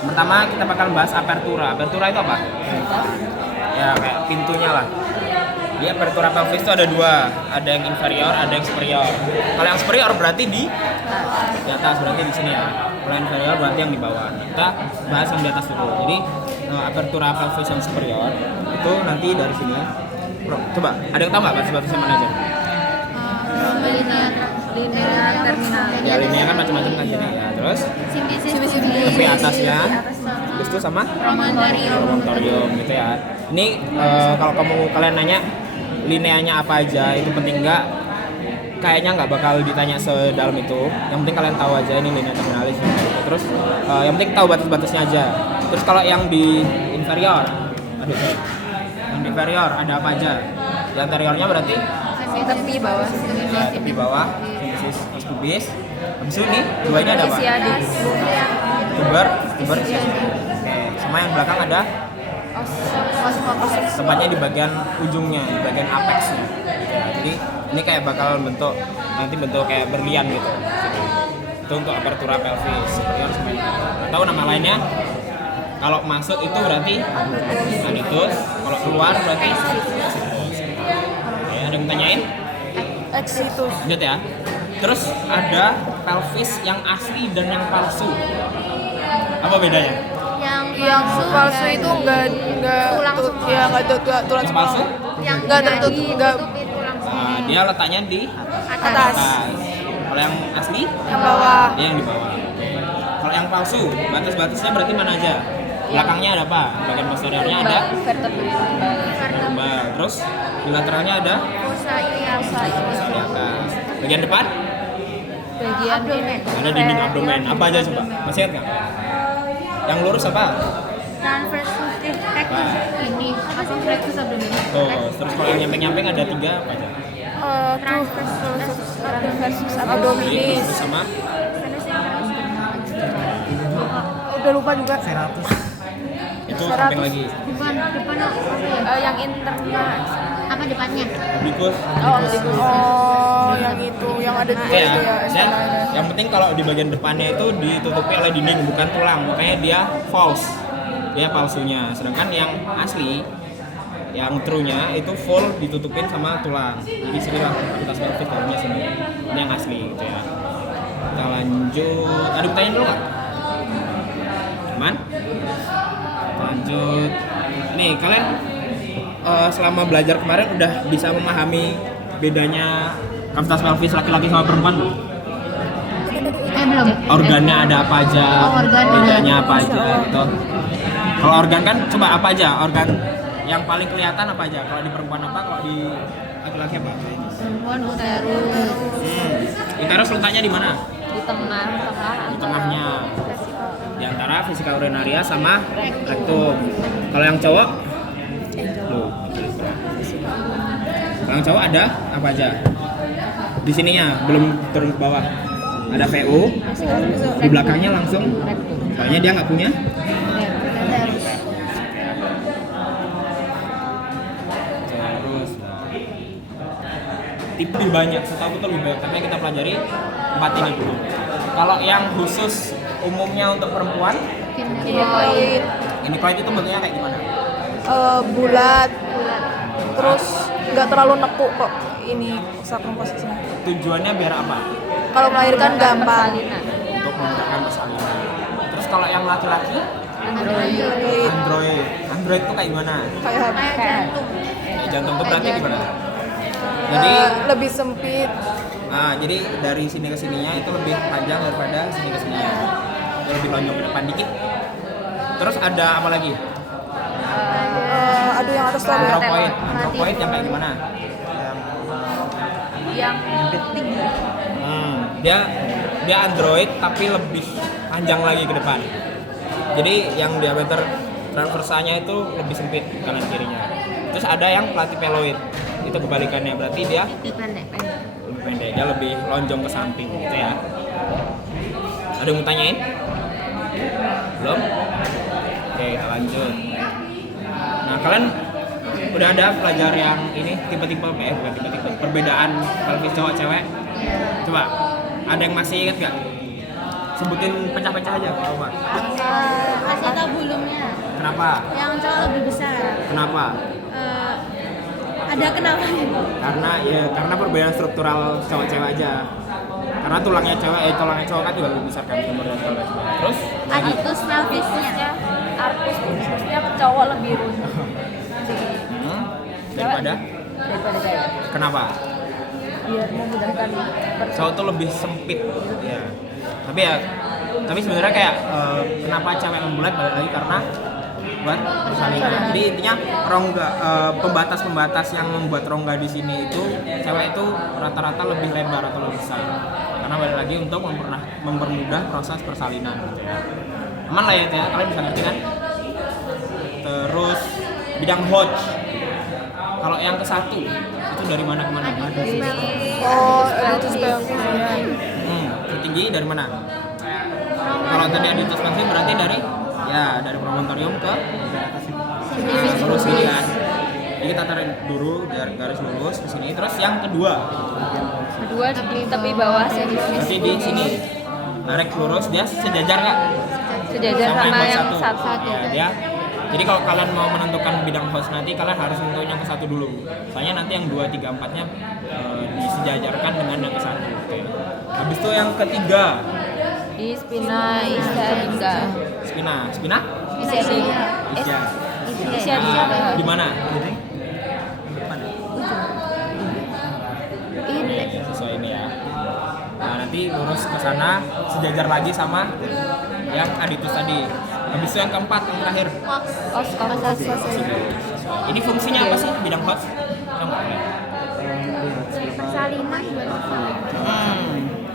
Pertama kita bakal bahas apertura. Apertura itu apa? Ya kayak pintunya lah. Di apertura pelvis itu ada dua, ada yang inferior, ada yang superior. Kalau yang superior berarti di atas, berarti di sini ya. Kalau yang inferior berarti yang di bawah. Kita bahas yang di atas dulu. Jadi apertura pelvis yang superior itu nanti dari sini. Coba, ada yang tahu nggak batas-batasnya mana aja? Linear terminal. Ya linear kan macam-macam kan sini ya. Terus Simbiosis. tepi atasnya, terus itu sama Promontorium. promontorium gitu ya. Ini kalau kalian nanya lineanya apa aja, itu penting nggak? Kayaknya nggak bakal ditanya sedalam itu. Yang penting kalian tahu aja ini linea terminalis. Terus yang penting tahu batas-batasnya aja. Terus kalau yang di inferior, yang di inferior ada apa aja? Di anteriornya berarti Tepi bawah. tepi bawah, sinusus pubis. Habis itu nih dua ini ada apa? Isiadis. Tuber. Oke, sama yang belakang ada Osmosis. tempatnya di bagian ujungnya, di bagian apexnya. Jadi ini kayak bakal bentuk kayak berlian gitu. Itu untuk apertura pelvis superior sama ini. Tahu nama lainnya? Kalau masuk itu berarti adetus, kalau keluar berarti exitus. Oke, ada yang tanyain? Exitus. Lanjut ya. Terus ada pelvis yang asli dan yang palsu. Apa bedanya? Yang palsu itu enggak Tulang semua. ya enggak tulang Yang semua. palsu? Enggak tertutup, enggak Dia letaknya di atas. Kalau yang asli, Yang bawah. dia yang di bawah. Kalau yang palsu, batas-batasnya berarti mana aja? Belakangnya ada apa? Bagian posteriornya ada lumbar. Terus di lateralnya ada Fossa iliaca. fossa di atas. Bagian depan Bagian ada dinding abdomen. Apa aja coba? Masih ingat nggak? Yang lurus apa? Transversus rectus ini apa sih rectus abdominis? Tuh. Terus kalau yang nyamping-nyamping ada tiga apa aja? versus Jadi abdominis. terus sama Udah lupa juga. itu samping lagi. Bukan depan apa ya? Yang internal. Apa depannya? Oblikus. Oh, yang itu, yang ada dua Ya, itu ya. dan istilahnya. yang penting kalau di bagian depannya itu ditutupi oleh dinding bukan tulang, makanya dia false, dia palsunya. Sedangkan yang asli, yang true-nya itu full ditutupin sama tulang. Jadi sini lah atas pelvis dalamnya sini. Ini yang asli gitu ya. Kita lanjut. Ada yang tanya dulu nggak? Aman? Kita lanjut. Nih kalian selama belajar kemarin udah bisa memahami bedanya kavitas pelvis laki-laki sama perempuan belum? Belum. Organnya ada apa aja, Organ bedanya apa aja gitu. Kalau organ kan coba apa aja, organ yang paling kelihatan apa aja? Kalau di perempuan apa, kalau di laki-laki apa? Perempuan uterus. Uterus letaknya di mana? Di tengah. Di tengahnya. Di antara vesika urinaria sama rektum. Kalau yang cowok? Loh. Kalau yang cowok ada apa aja? Di sininya belum turun ke bawah. Ada VU. Di belakangnya langsung. Soalnya dia nggak punya. Terus lebih banyak, setahu itu lebih banyak. Tapi kita pelajari 4 ini dulu. Kalau yang khusus umumnya untuk perempuan, Ginekoid. Ginekoid itu bentuknya kayak gimana? Bulat. Terus nggak terlalu nekuk kok ini sakrum posisinya. Tujuannya biar apa? Kalau melahirkan gampang. Untuk memudahkan persalinan. Terus kalau yang laki-laki, Android. Android itu kayak gimana? Kayak Jantung. Jantung itu berarti gimana? Jadi, lebih sempit. jadi dari sini ke sininya itu lebih panjang daripada sini ke sininya. Itu lebih lonjong ke depan dikit. Terus ada apa lagi? Aduh yang atas lagi. Android yang kayak gimana? Yang tinggi. Dia android tapi lebih panjang lagi ke depan. Jadi yang diameter transversanya itu lebih sempit kanan kirinya. Terus ada yang platypeloid. Itu kebalikannya, berarti dia Pendek. lebih pendek, dia lebih lonjong ke samping gitu ya. Ada yang mau tanyain? Belum? Oke, kita lanjut. Nah, kalian udah ada pelajar yang ini tipe-tipe bukan tipe-tipe perbedaan pelvis cowok cewek? Coba, ada yang masih ingat nggak? Sebutin pecah-pecah aja kalau Pak. Kenapa? Yang cowok lebih besar. Kenapa? Ada kenapa? Karena perbedaan struktural cowok-cewek aja. Karena tulangnya cowok kan juga lebih besar kan daripada cewek. Terus Aditus pelvisnya. Artusnya cowok lebih runtuh. daripada Cewek. kenapa? Biar memudahkan Cowok tuh lebih sempit. Ya. Tapi sebenarnya kayak kenapa cewek membulat balik lagi karena buat persalinan. Jadi intinya pembatas yang membuat rongga di sini itu cewek itu rata-rata lebih lebar atau lebih besar. Karena balik lagi untuk mempermudah proses persalinan gitu ya. Aman lah ya itu ya, kalian bisa ngerti kan? Terus bidang Hodge. Kalau yang ke satu itu dari mana ke mana? Oh, Aditus pelvisnya. Tertinggi dari mana? Kalau tadi Aditus pelvis berarti dari promontorium ke lurus ini kan. Jadi kita tarik dulu garis lurus ke sini. Terus yang kedua Di tepi bawah berarti di sini. Tarik lurus, dia sejajar nggak? sejajar sama yang satu. Ya, jadi kalau kalian mau menentukan bidang host nanti, kalian harus nentuin yang ke satu dulu. Soalnya nanti yang 2, 3, 4-nya disejajarkan dengan yang ke satu. Gitu ya. Habis itu yang ketiga Di spina ischiatica. spina. Ischiatica. Di mana? Ini. Sesuai ini ya. Nah, nanti lurus ke sana sejajar lagi sama yang Aditus tadi. Habis itu yang keempat, yang terakhir. Ini fungsinya apa sih bidang host? Persalinan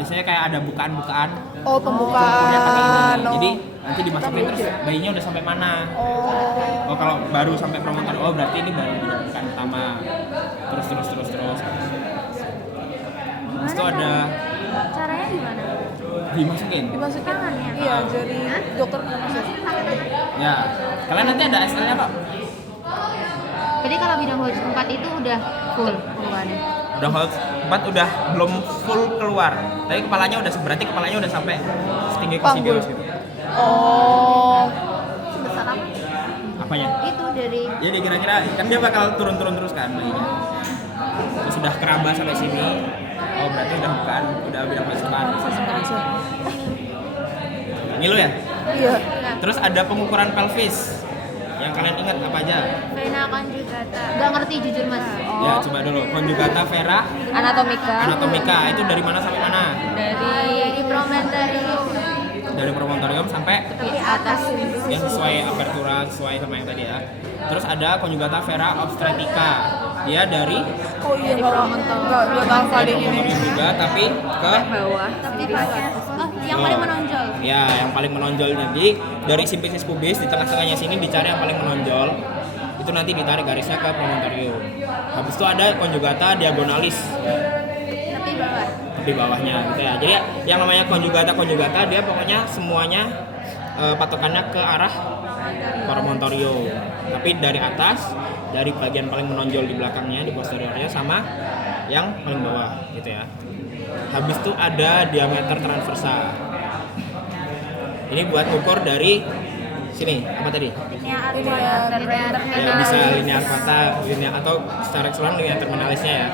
Biasanya kayak ada bukaan-bukaan. Oh, Ukurnya pakai ini. pembukaan. Jadi nanti dimasukin terus bayinya udah sampai mana? Oh, kalau baru sampai promotor, oh berarti ini baru bukaan pertama. Terus. Terus itu ada caranya gimana? dimasukin. Dimasukin tangannya. Iya, jadi dokter Ya, kalian nanti ada SL-nya kok. Jadi kalau bidang Hodge 4 itu udah full pembukaannya. Udah hold 4 udah belum full keluar. Tapi kepalanya udah sampai setinggi Panggul. gitu. Oh, Sebesar apa? Apanya? Itu dari Jadi kira-kira kan dia bakal turun terus kan bayinya. Terus sudah keraba sampai sini. Oh berarti udah bidang pasukan. Ngilu ya? iya. Terus ada pengukuran pelvis. Yang kalian ingat apa aja? vena conjugata. Gak ngerti jujur mas. Ya coba dulu. Conjugata vera anatomica itu dari mana sampai mana? Dari promontorium. Dari promontorium sampai Di atas. ya sesuai apertura sesuai sama yang tadi ya. Terus ada conjugata vera obstetrica. Dia dari Oh iya, nggak hafalin ini. promontorium juga tapi ke Bawah. Tapi bagian yang paling menonjol. ya yang paling menonjol. Jadi dari simplicis pubis di tengah-tengahnya sini dicari yang paling menonjol. Itu nanti ditarik garisnya ke promontorium. Habis itu ada conjugata diagonalis. Tapi bawah. Di bawahnya gitu ya. Jadi yang namanya conjugata dia pokoknya semuanya patokannya ke arah promontorium. Tapi dari atas, dari bagian paling menonjol di belakangnya, di posteriornya sama yang paling bawah gitu ya. Habis itu ada diameter transversa. Ini buat ukur dari sini apa tadi? Ya bisa linear fata, linear atau secara keseluruhan linear terminalisnya ya.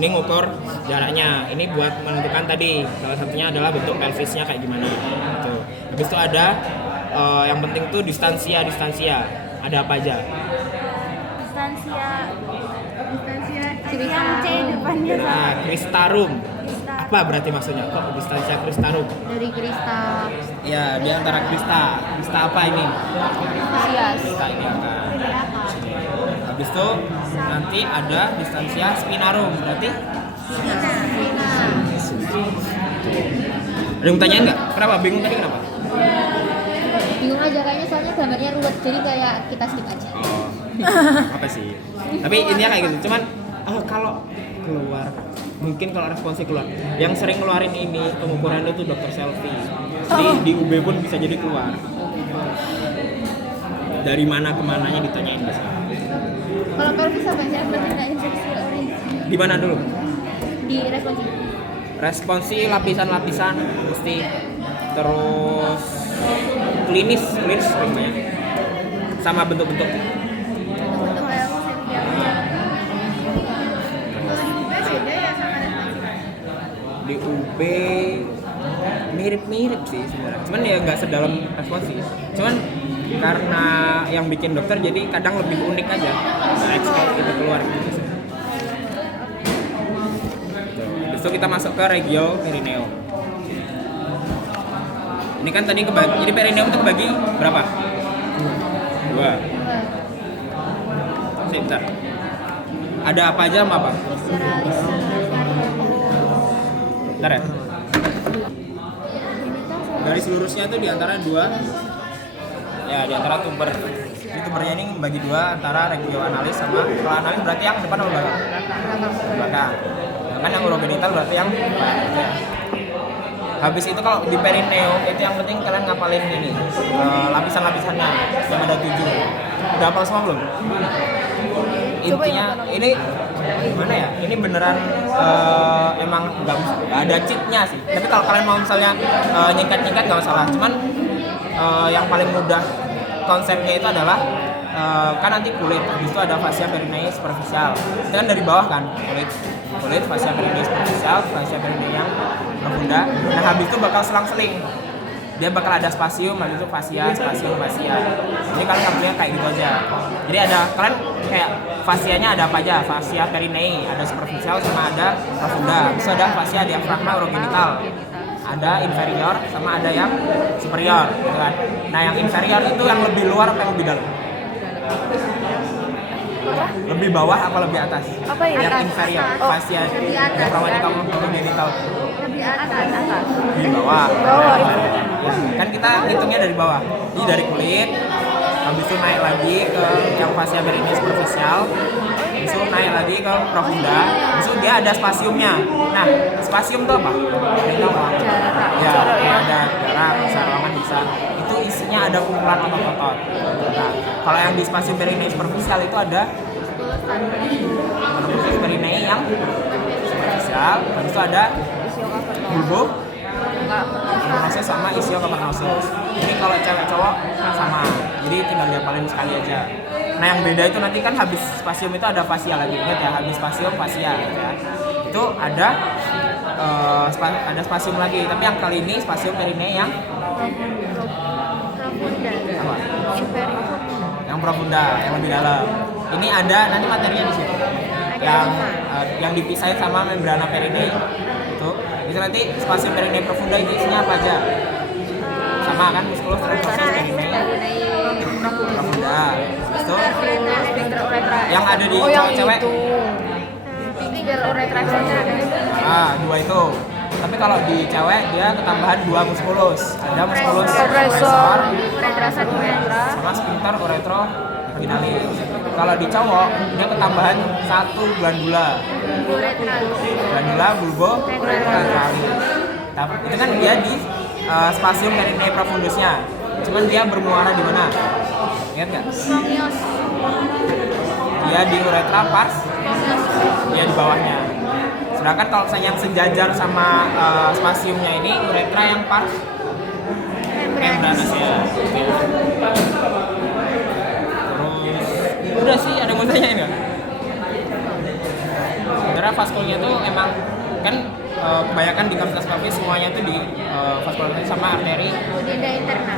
Ini ngukur jaraknya. Ini buat menentukan tadi salah satunya adalah bentuk pelvisnya kayak gimana. Gitu. Habis itu ada yang penting tuh distansia. Ada apa aja? Distansia yang C depannya Nah, cristarum. Apa berarti maksudnya? Kok distansia cristarum? dari kristal. Ya, di antara crista apa ini? Sias. Crista ini kan. Habis itu nanti ada distansia spinarum. Berarti ada yang tanyain nggak? Kenapa? Bingung tadi kenapa? Bingung aja kayaknya soalnya gambarnya ruwet jadi kayak kita skip aja. Oh, apa sih? Tapi intinya kayak gitu. Cuman kalau keluar, mungkin kalau responsi keluar. Yang sering ngeluarin ini pengukuran itu dokter selfie. Jadi di UB pun bisa jadi keluar. Dari mana ke mananya ditanyain biasanya. Kalau pelvis apa sih? Pertanyain seksual origin. Di mana dulu? Di responsi. Responsi lapisan-lapisan mesti terus klinis banyak. sama bentuk-bentuk. Untuk kayak aku sih beda ya sama responsi. Di UB mirip-mirip sih sebenarnya, cuman ya nggak sedalam responsi. Cuman karena yang bikin dokter jadi kadang lebih unik aja, expert itu keluar gitu sih. Habis itu kita masuk ke regio perineum. Ini kan tadi kebagi, jadi perineum itu kebagi berapa? Dua. Sip, bentar. Ada apa aja sama apa? Bentar ya. Garis lurusnya tuh di antara dua, ya di antara tuber. Jadi tubernya ini bagi dua antara regio analis sama, kalau analis berarti yang depan atau belakang? Belakang. Kan yang urogenital berarti yang depan. Ya. Habis itu kalau di perineum itu yang penting kalian ngapalin ini lapisan-lapisannya yang ada 7. Udah hafal semua belum? Intinya ini gimana ya? Ini beneran emang nggak ada cheatnya sih. Tapi kalau kalian mau misalnya nyingkat-nyingkat nggak masalah. Cuman yang paling mudah konsepnya itu adalah kan nanti kulit, habis itu ada fascia perineum superficial. Itu kan dari bawah kan kulit fascia perineum superficial, fascia perineum yang profunda. Nah habis itu bakal selang-seling. Dia bakal ada spasium, habis itu fascia. Jadi kalian ngambilnya kayak gitu aja. Jadi ada kalian kayak fascianya ada apa aja? Fascia perineum, ada superficial sama ada profunda. Terus ada fascia diafragma urogenital. Ada inferior sama ada yang superior, gitu kan. Nah, yang inferior itu yang lebih luar atau yang lebih dalam? Lebih bawah apa lebih atas? Apa ini? Yang Atas. inferior, Oh, fascia lebih atas, diafragma ya. urogenital. Lebih atas. Di bawah. Bawah. Ya, kan kita hitungnya dari bawah. Jadi dari kulit, habis itu naik lagi ke yang fascia perineum superficial, habis itu naik lagi ke profunda, habis itu dia ada spasiumnya. Nah, spasium itu apa? Ya, ada jarak, bisa ruangan bisa. Itu isinya ada kumpulan otot-otot. Nah, kalau yang di spasium perineum superficial itu ada perineum yang superficial, habis itu ada bulbo, cavernosus sama isio-cavernosus. Ini kalau cewek cowok sama, jadi tinggal diapalin sekali aja. Nah yang beda itu nanti kan habis spasium itu ada fascia lagi, ingat ya, habis spasium fascia ya. Itu ada ada spasium lagi, tapi yang kali ini spasium perineum yang apa? Yang profunda, yang lebih dalam. Ini ada nanti materinya di situ. Yang dipisahin sama membrana perineum. Itu nanti spasium perineum profunda itu isinya apa aja? Sama kan, muskulus terus perineum profunda. Itu yang ada di cewek. Dua itu. Tapi kalau di cewek dia ketambahan 2 muskulus. Ada muskulus Compressor. sama sphincter uretrovaginalis. Kalau di cowok dia ketambahan 1 glandula bulbo uretralis. Tapi itu kan dia di spasium perineum profundusnya. Cuman dia bermuara di mana? Ingat nggak? Dia di uretra pars, dia di bawahnya. Sedangkan kalau misalnya yang sejajar sama spasiumnya ini uretra yang pars membranas ya. Terus udah sih, ada yang mau tanyain nggak? Karena vaskulnya tuh emang kan kebanyakan di kavitas pelvis semuanya tuh di vaskular sama arteri. Udida interna.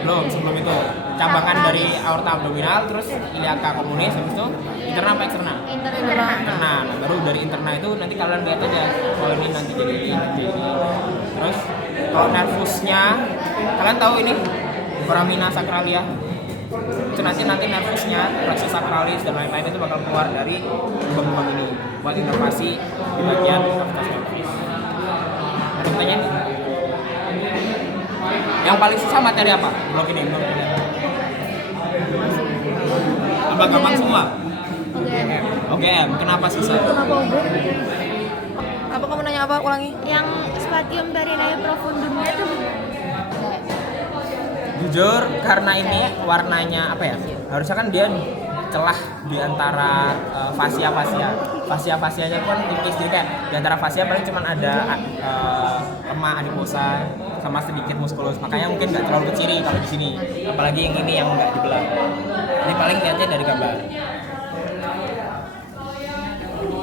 Belum, sebelum itu cambangan dari aorta abdominal, terus iliaca communis, habis itu interna apa eksterna? Interna. Interna. Nah, baru dari interna itu nanti kalian lihat aja kalau ini nanti jadi ini. Terus kalau nervusnya kalian tahu ini foramina sacralia. Itu nanti nervusnya, plexus sacralis dan lain-lain itu bakal keluar dari lubang-lubang ini buat inervasi di bagian kavitas pelvis. Ada pertanyaan? Yang paling susah materi apa? Blok ini, blok ini. Apa gampang semua? OGM. Kenapa susah? Kenapa UB? Apa kamu nanya apa? Ulangi. Yang spatium perineum profundumnya tuh Jujur, karena ini warnanya apa ya? Harusnya kan dia celah di antara fascia-fascianya pun tipis, jadi kayak di antara fascia paling cuma ada lemak adiposa sama sedikit muskulus, makanya mungkin nggak terlalu kecil kalau di sini, apalagi yang ini yang nggak dibelah. paling lihatnya dari gambar.